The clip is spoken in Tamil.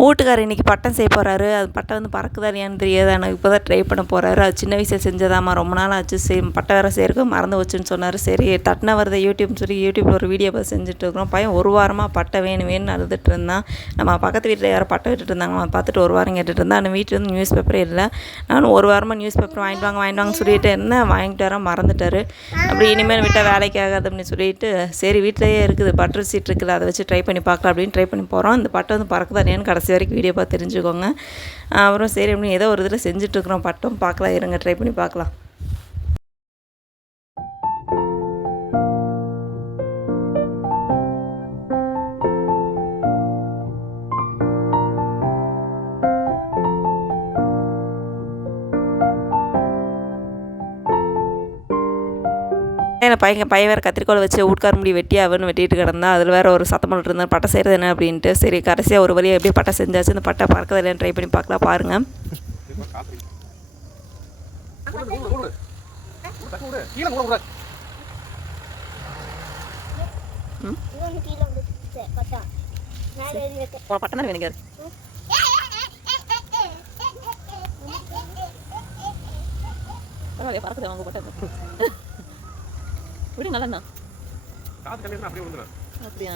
வீட்டுக்காரர் இன்றைக்கி பட்டம் செய்ய போகிறாரு. அது பட்டம் வந்து பறக்குதா இல்லையான்னு தெரியாது. எனக்கு இப்போ தான் ட்ரை பண்ண போகிறாரு. அது சின்ன வயசில் செஞ்சதாம்மா, ரொம்ப நாள் ஆச்சு. பட்டம் வேறு செய்யறதுக்கு மறந்து வச்சுன்னு சொன்னார். சரி தட்டினா வருது யூடியூப்னு சொல்லி யூடியூப்பில் ஒரு வீடியோ பார்த்து செஞ்சுட்ருக்குறோம். பையன் ஒரு வாரமாக பட்டம் வேணும் வேணும்னு அழுதுட்டு இருந்தான். நம்ம பக்கத்து வீட்டில் யாரோ பட்டம் விட்டுட்டு இருந்தாங்க, அதை பார்த்துட்டு ஒரு வாரம் கேட்டுட்டு இருந்தான். அந்த வீட்டில் வந்து நியூஸ் பேப்பரே இல்லை. நானும் ஒரு வாரமாக நியூஸ் பேப்பர் வாங்கிட்டு வாங்கன்னு சொல்லிட்டு இருந்தேன். வாங்கிட்டு வர மறந்துட்டார். அப்படி இனிமேல் விட்டால் வேலைக்கு ஆகாது அப்படின்னு சொல்லிட்டு சரி வீட்டிலேயே இருக்குது பட்டர் சீட் இருக்குது, அதை வச்சு ட்ரை பண்ணி பார்க்கலாம் அப்படின்னு ட்ரை பண்ணி போகிறோம். இந்த பட்டம் வந்து பறக்குதா இல்லையான்னு கடைசி வரைக்கும் வீடியோ பார்த்து தெரிஞ்சுக்கோங்க. அப்புறம் சரி அப்படின்னு ஏதோ ஒரு இதில் செஞ்சுட்ருக்குறோம். பட்டம் பார்க்கலாம், இருங்க ட்ரை பண்ணி பார்க்கலாம். பையன் வேறு கத்திரிக்கோலை வச்சு வீட்டுக்கார முடி வெட்டியாவுன்னு வெட்டிட்டு கிடந்தா. அதில் வேறு ஒரு சத்தம் பண்ணிட்டு இருந்தார் பட்டை செய்கிறது என்ன அப்படின்ட்டு. சரி கடைசியாக ஒரு வழியாக எப்படியே பட்டை செஞ்சாச்சு. இந்த பட்டை பறக்கதை இல்லைன்னு ட்ரை பண்ணி பார்க்கலாம், பாருங்கள். பட்டம் தான் வேணுங்க. பறக்குது அவங்க பட்டம் விடுங்க. நல்லா அப்படியா?